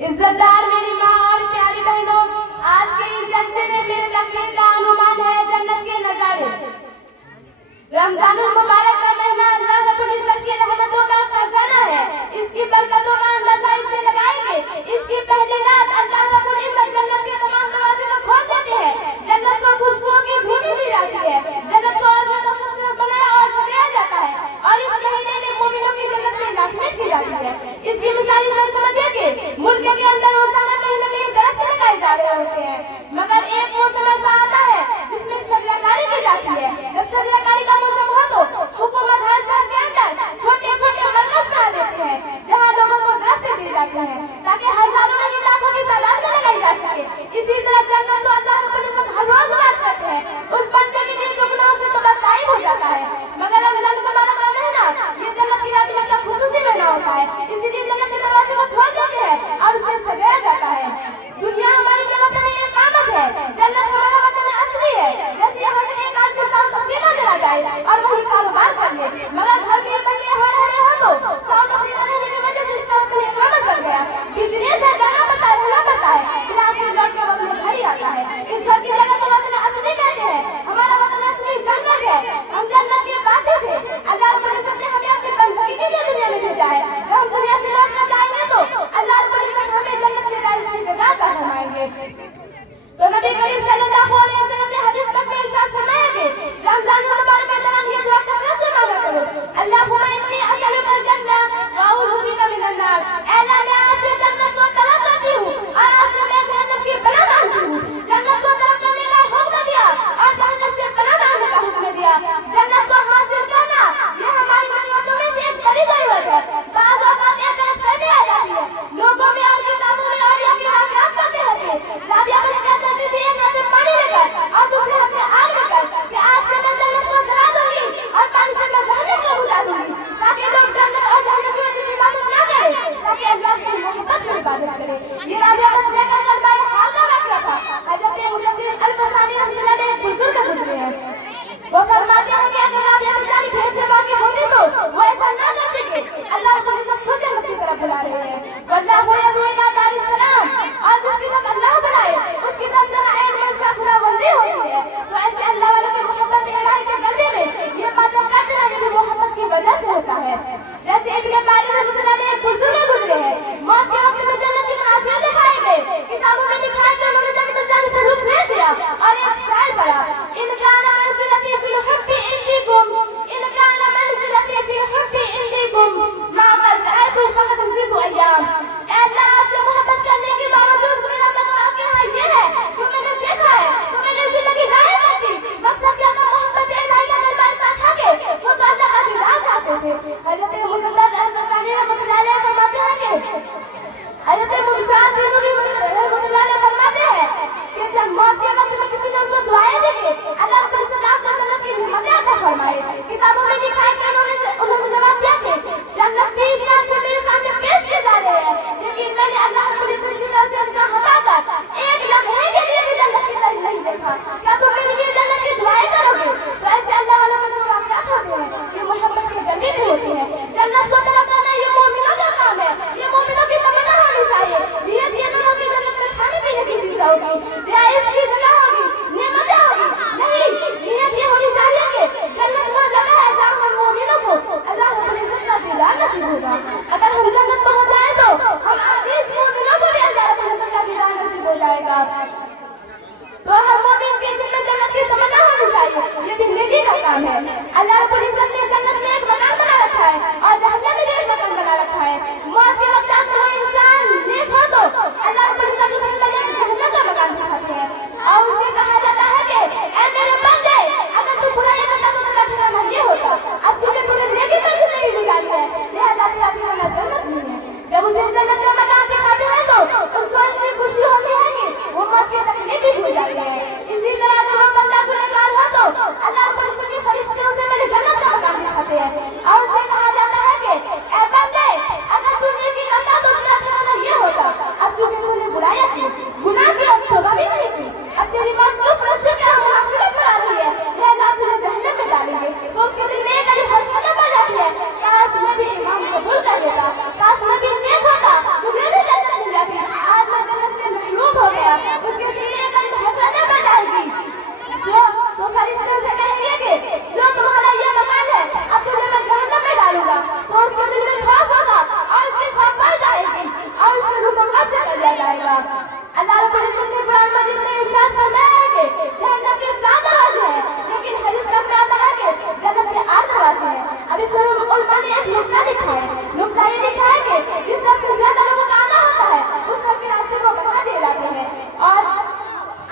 عزتدار میری ماں اور پیاری بہنوں، آج کے اس جلسے میں میرے تقریر کا عنوان ہے جنت کے نظارے۔ رمضان المبارک کا مہینہ اللہ رب العزت کی رحمتوں کا خزانہ ہے۔ اس کی برکتوں کا اندازہ اس سے لگائیں گے۔ اس کی پہلی رات اللہ رب العزت جنت کے تمام دروازے کو کھول دیتے ہیں۔ جنت کو خوشبوؤں کی دھونی دی جاتی ہے۔ جنت کو اور زیادہ خوبصورت بنایا اور سجایا جاتا ہے، اور اس مہینے میں مومنوں کی جنت میں نافرمانی کی جاتی ہے۔ اس کی مثال اس طرح سمجھیے کہ ملک کے اندر روزانہ کہیں نہ کہیں درخت لگائے جا رہے ہوتے ہیں، مگر ایک موسم ایسا آتا ہے جس میں شجرہ کاری کی جاتی ہے۔ جب شجرہ کاری کا موسم ہو تو حکومت ہر شہر کے اندر چھوٹے چھوٹے مرکز بنا دیتے ہیں، جہاں لوگوں کو درخت دیے جاتے ہیں تاکہ ہزاروں نہیں لاکھوں کی تعداد میں لگائی جا سکے۔ اسی طرح جنت تو اللہ رب العزت ہر روز یاد کرتے ہیں اس بندے کے لیے جو گناہوں سے توبہ طائب ہو جاتا ہے۔ مگر رمضان المبارک کا مہینہ یہ جنت کی رات میں کا خصوصی مہینہ ہوتا ہے، اسی لیے جنت کے دروازے کو کھول دیتے ہیں اور اسے سجایا جاتا ہے۔ دنیا ہماری جو وطن اقامت ہے، جنت ہمارا وطن اصلی ہے۔ جیسے یہاں سے ایک آدمی ساؤ افریقہ چلا جائے اور وہی کاروبار کر لے، مگر گھر میں بچے ہو رہے ہو تو ساؤتھ افریقہ رہنے کی وجہ سے اس کا وطن اقامت بن گیا۔ بجلی سے جانا پڑتا ہے، رہنا پڑتا ہے، پھر آخر لوٹ کے وطن گھر ہی آتا ہے۔ اس گھر کی جگہ کو وطن اصلی کہتے ہیں۔ ہمارا وطن اصلی جنت ہے، ہم جنت کے باسی تھے۔ اللہ رب العزت نے ہمیں اپنی بندگی کے لیے دنیا میں بھیجا ہے۔ جب ہم دنیا سے لوٹ کر جائیں گے تو اللہ رب العزت ہمیں جنت کی رہائش کی جگہ عطا فرمائیں گے۔ تو نبی کریم صلی اللہ علیہ وسلم نے حدیث میں ارشاد فرمایا کہ رمضان المبارک کے دوران یہ دعا کثرت سے مانگا کرو، اللہم انی اسألک الجنہ واعوذ بک من النار۔ اے اللہ میں آپ سے جنت کو طلب کرتی ہوں اور آپ سے میں جہنم کی پناہ مانگتی ہوں۔ جنت کو طلب کرنے کا حکم دیا اور جہنم سے پناہ مانگنے کا حکم دیا۔ جنت کو حاصل کرنا یہ ہماری ضرورتوں میں سے ایک بڑی ضرورت ہے۔ بعض اوقات ایک غلط فہمی آ جاتی ہے، لوگوں میں اور کتابوں میں اور یہ واقعات پڑھتے رہتے ہیں۔ رابعہ مجھے کہتی تھی ایک ہاتھ میں پانی لے کر اور دوسرے ہاتھ میں آگ لے کر کہ آگ سے میں جنت کو جلا دوں گی اور پانی سے میں جہنم کو بجھا دوں گی، تاکہ لوگ جنت اور جہنم کی وجہ سے عبادت نہ کریں، تاکہ اللہ کی محبت میں عبادت کریں۔ یہ رابعہ بس لے کر دربار حال کا واقعہ تھا۔ حضرت مجدد الفسانی رحمۃ اللہ علیہ ایک بزرگ گزرے ہیں، وہ فرماتے ہیں کہ اگر رابعہ بیچاری بھیڑ سے واقف ہوتی تو وہ ایسا نہ کرتی کہ اللہ رب العزت خود جنت کی طرف بلا رہے ہیں۔ واللہ یدعو الی دار السلام، اور جس کی طرف اللہ بلائے اس کی طرف ذرا ایک منشا خداوندی ہوتی ہے۔ تو ایسے اللہ والوں کی محبت الہی کے غلبے میں یہ باتیں کرتے رہنے بھی محبت کی وجہ سے ہوتا ہے۔ جیسے ابن باز رحمۃ اللہ علیہ ایک بزرگ گزرے ہیں، موت کے وقت میں جنت کی مناظر دکھائے گئے जाएगा। अल्लाह रब्बुल इज्जत ने कुरान मजीद में इरशाद फरमाया है कि जहन्नम के 7 दरवाजे हैं, लेकिन हदीस में आता है कि जन्नत के 8 दरवाजे हैं। अब इसमें उलमा ने एक नुक्ता लिखा है, नुक्ता ये लिखा है कि जिस तरफ से ज्यादा लोगों का आना होता है उस तरफ के रास्ते को बढ़ा दिए जाते हैं। और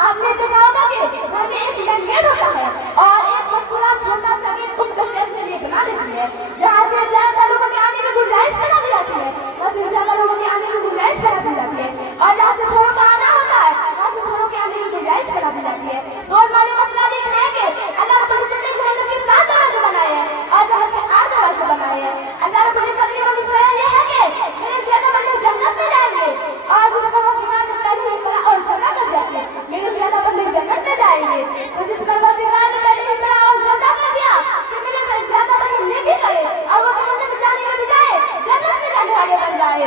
आपने देखा होगा कि घर में एक मेन गेट होता है और एक मस्कुरा छोटा सा गेट उस प्रोसेस के लिए बना देती है, जहाँ से ज्यादा लोगों के आने की गुंजाइश बना दी जाती है, वहाँ से ज्यादा लोगों के आने की गुंजाइश बना दी जाती है। और जहाँ से थोड़ों का आना होता है वहाँ से थोड़ों के आने की गुंजाइश बना दी जाती है। तो हमारे मसला ये है कि अल्लाह रब्बुल इज्जत ने जहन्नम के 7 दरवाजे बनाए हैं और जहाँ से 8 दरवाजे बनाए हैं। अल्लाह रब्बुल इज्जत की इशारा ये है कि मेरे ज्यादा बंदे जन्नत में जाएंगे और जिसका वो दिमाग में पहले ही बड़ा और ज़्यादा कर जाते हैं, मेरे ज्यादा बंदे जन्नत में जाएंगे। तो जिस पर वो दिमाग में पहले ही बड़ा और ज़्यादा कर दिया कि मेरे ज्यादा बंदे नेकी करे और वो जहन्नम में जाने के बजाय जन्नत में जाने वाले बन जाए।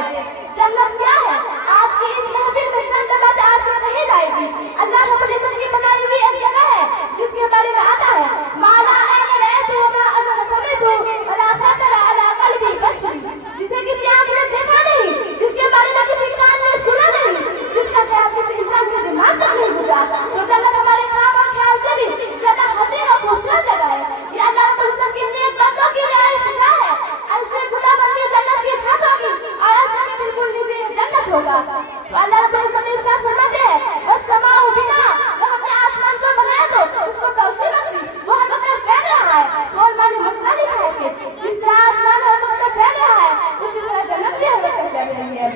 जन्नत क्या है? आज की इस महफिल में चंद बातें आज से कही जाएगी। अल्लाह रब्बुल इज्जत की बनाई हुई एक जगह है जिसके बारे में आता है माला ऐन रअयतु वमा अज़न समितु वला खतर अला क़ल्बी बशर, जिसे किसी आँख ने देखा नहीं, जिसके बारे में किसी कान ने सुना नहीं, जिसका ख्याल किसी इंसान के दिमाग तक नहीं गुजरा। तो जन्नत हमारे ख्वाब और ख्याल से भी ज्यादा हसीन और खूबसूरत जगह है। ये अल्लाह रब्बुल इज्जत की नेक बंदों की रिहाइश गाह है। अर्श खुदाबंदी जन्नत की छत होगी और अर्श के बिल्कुल नीचे जन्नत होगा। तो अल्लाह रब्बुल इज्जत इरशाद फरमाते हैं वस्समाउ बिना, तो हमने आसमान को बनाया तो उसको तौसीफ दी, वो हम अपने फैल रहा है। तो अल्लाह ने मसला लिखा है कि जिस तरह आसमान हम अपने फैल रहा है उसी तरह जन्नत भी हमें फैल रही है।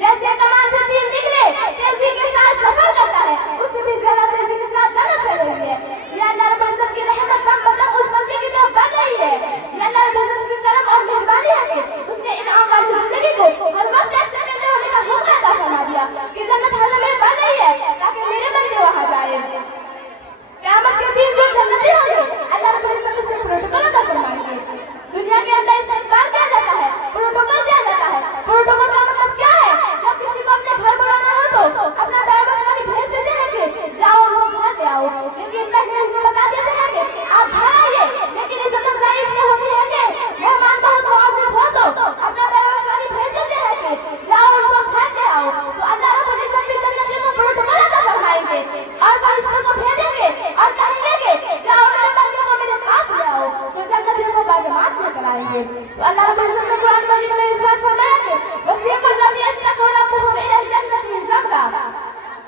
जैसे कमान से तीर निकले तेजी के साथ सफर करता है, उससे भी ज्यादा तेजी के साथ जन्नत फैल रही है। ये अल्लाह रब्बुल इज्जत की रहमत कम मतलब उस बंदे की तरफ बढ़ रही है। ये अल्लाह रब्बुल इज्जत की करम और मेहरबानी है कि उसने इनाम वाली जिंदगी को हर वक्त एक सेकंड होने का मौका अता फरमा दिया कि जन्नत हर में बढ़ रही है ताकि मेरे बंदे वहां जाए। क़यामत के दिन जो जन्नती होंगे अल्लाह रब्बुल इज्जत से प्रोटोकॉल अता फरमाएंगे। दुनिया के अंदर इस्तेमाल किया जाता है, प्रोटोकॉल दिया जाता है। प्रोटोकॉल का मतलब क्या है? जब किसी को अपने घर बुलाना हो तो अपना ड्राइवर गाड़ी भेज देते हैं कि जाओ वो घर पे आओ, लेकिन पहले उनको बता देते हैं कि आप घर आइए। लेकिन इज्जत अफजाई इसमें होती है कि मेहमान बहुत मुआज़िज़ हो तो अपना ड्राइवर गाड़ी भेज देते हैं कि जाओ उनको घर पे आओ। तो अल्लाह रब्बुल इज्जत की जन्नत को प्रोटोकॉल अता फरमाएंगे और फरिश्तों को भेजेंगे और कहेंगे कि जाओ मेरे बंदे को मेरे पास ले आओ। तो जन्नतियों को बाजमात में कराएंगे। तो अल्लाह रब्बुल इज्जत ने कुरान मजीद में इरशाद फरमाया कि वसीक़ल लज़ीना इत्तक़ौ रब्बहुम इलल जन्नति ज़ुमरा,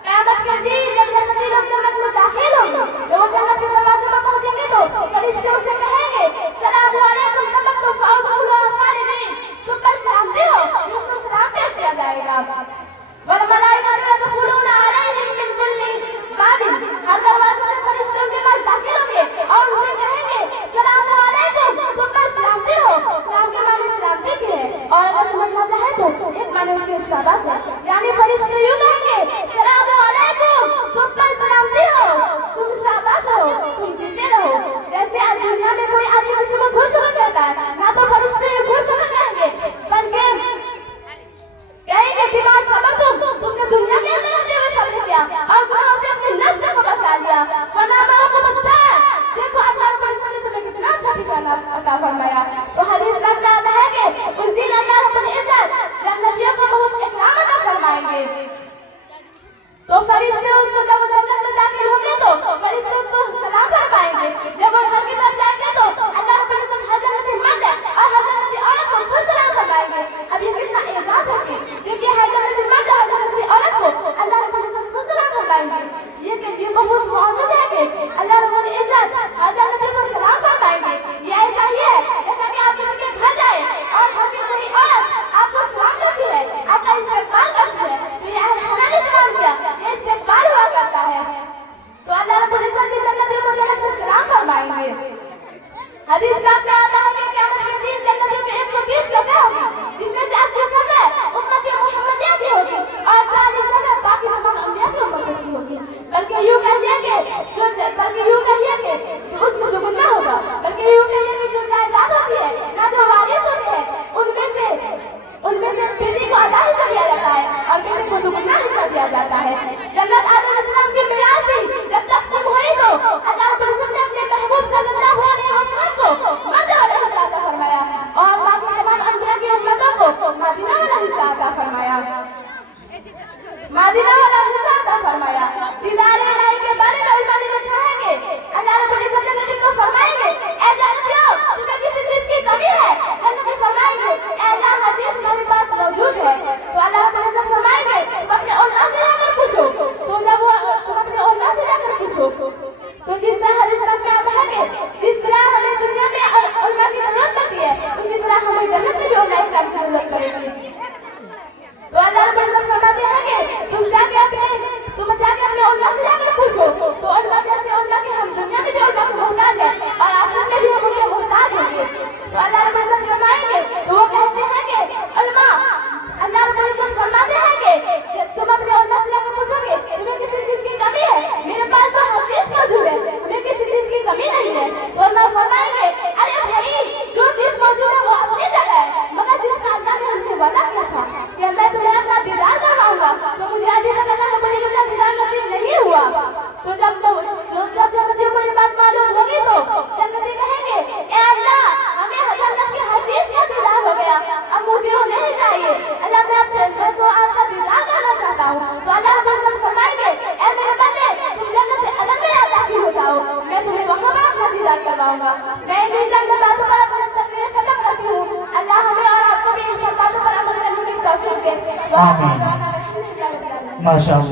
क़यामत के दिन जब जन्नती लोग जन्नत में दाखिल होंगे तो वो जन्नत के दरवाजे पर पहुंचेंगे तो फरिश्ते उनसे कहेंगे सलामु अलैकुम तबक्कुम फअदखुलूहा खालिदीन, तुम पर सलामती हो, उसको सलाम पेश किया जाएगा। वल मलाइकतु यदखुलूना अलैहिम मिन कुल्ली बाबिन, हर दरवाजे से फरिश्ते उनके पास दाखिल होंगे और उनसे कहेंगे सलामु अलैकुम, तुम पर सलामती हो। सलाम के माने सलामती की है और अगर समझना चाहे तो एक माने उसके शाबाश है, यानी फरिश्ते यूं कहेंगे सलामु अलैकुम, तुम पर सलामती हो, तुम शाबाश हो, तुम जीते रहो। जैसे आज दुनिया में कोई आदमी किसी को खुश हो जाता है ना तो फरिश्ते खुश हो कहेंगे बल्कि कहेंगे दिमाग सबर तुमने दुनिया के अंदर रहते हुए सब्र किया और गुनाहों से अपने नफ्स को बचा लिया। देखो अल्लाह रब्बुल इज्जत ने तुम्हें कितना अच्छा ठिकाना अता फरमाया। तो हदीस में आता है कि उस दिन अल्लाह रब्बुल इज्जत जन्नतियों को बहुत इकराम अता फरमाएंगे। तो फरिश्ते उसको जब वो जन्नत में दाखिल होंगे तो फरिश्ते उसको सलाम कर पाएंगे। जब वो घर की तरफ जाएंगे तो अल्लाह रब्बुल इज्जत हर जन्नती मर्द और हर जन्नती औरत को खुद सलाम फरमाएंगे। अब ये कितना एजाज है कि देखिए हर जन्नती मर्द और हर जन्नती औरत को अल्लाह रब्बुल इज्जत खुद सलाम फरमाएंगे। ये बहुत मुआज़्ज़ज़ है कि अल्लाह रब्बुल इज्जत हर जन्नती को सलाम फरमाएंगे। ये ऐसा ही है जैसा कि आप किसी के घर जाए और घर की कोई औरत आपको सलाम करती है, आपका इस्तकबाल करती है, तो ये अहले खाना ने सलाम किया, ये इस्तकबाल हुआ करता है। तो अल्लाह रब्बुल इज्जत की जन्नतियों को जन्नत में सलाम फरमाएंगे। हदीस में आता है कि क़यामत के दिन जन्नतियों की 120 सफ़े होगी, जिनमें से 80 सफ़े उम्मत मुहम्मदिया की होगी और 40 सफ़े बाकी तमाम अंबिया की उम्मत की होगी। बल्कि यूं कहिए कि उससे दुगना होगा, बल्कि यूं कहिए कि जो जायदाद होती है ना जो वारिस होते हैं उनमें से बेटी को आधा हिस्सा दिया जाता है और बेटे को दुगना हिस्सा दिया जाता है। जन्नत आदम अलैहिस्सलाम की मिरास थी, जब तकसीम हुई तो अल्लाह रब्बुल इज्जत ने अपने महबूब सल्लल्लाहु अलैहि वसल्लम को मक्का वाला हिस्सा अता फरमाया और बाकी तमाम अंबिया की उम्मतों को मदीना वाला हिस्सा अता फरमाया। मदीना नाज़िला वाला हिस्सा अता फरमाया। दीदार इलाही के बारे में उलमा ने लिखा है कि अल्लाह रब्बुल इज्जत जन्नती को फरमाएंगे, ए जन्नतियों, तुम्हें किसी चीज की कमी है? जन्नती फरमाएंगे, ए अल्लाह, हर चीज मेरे पास मौजूद है। तो अल्लाह रब्बुल इज्जत फरमाएंगे, तुम अपने उलमा से जाकर पूछो। तो जब वो तुम अपने उलमा से जाकर पूछो, तो जिस तरह हदीस में आता है कि जिस तरह हमें दुनिया में उलमा की जरूरत पड़ती है, उसी तरह हमें जन्नत में भी उलमा की जरूरत पड़ेगी। तो अल्लाह रब्बुल इज्जत फरमाते हैं कि तुम जाके अपने उलमा से जाकर पूछो। तो उलमा जैसे उलमा के हम दुनिया में भी उलमा को मोहताज है और आखिरत में भी हम उनके मोहताज होंगे। तो अल्लाह रब्बुल इज्जत फरमाएंगे, तो वो कहते हैं कि उलमा, अल्लाह रब्बुल इज्जत फरमाते हैं कि तुम अपने उलमा से जाकर पूछोगे, तुम्हें किसी चीज की कमी है? मेरे पास तो हर चीज मौजूद है, हमें किसी चीज की कमी नहीं है। तो उलमा फरमाएंगे, अरे भाई, जो चीज मौजूद है वो अपनी जगह है, मगर जिसका अल्लाह ने हमसे वादा किया था कि मैं तुम्हें अपना दीदार करवाऊंगा, तो मुझे अभी तक अल्लाह रब्बुल इज्जत का दीदार नसीब नहीं हुआ। तो जब जन्नतियों को ये बात मालूम होगी तो जन्नती कहेंगे, ए अल्लाह, हमें जन्नत की हर चीज का दीदार हो गया, अब मुझे वो नहीं चाहिए। अल्लाह, मैं तो आपका दीदार करना चाहता हूँ। तो अल्लाह रब्बुल इज्जत फरमाएंगे, ए मेरे बंदे, तुम जन्नत के अदब में दाखिल हो जाओ, मैं तुम्हें वहाँ पर अपना दीदार करवाऊंगा। मैं इन्हीं चंद बातों पर अपनी तकरीर खत्म करती हूँ। अल्लाह हमें और आपको भी इन सब बातों पर अमल करने की तौफीक दे। आमीन। माशाअल्लाह।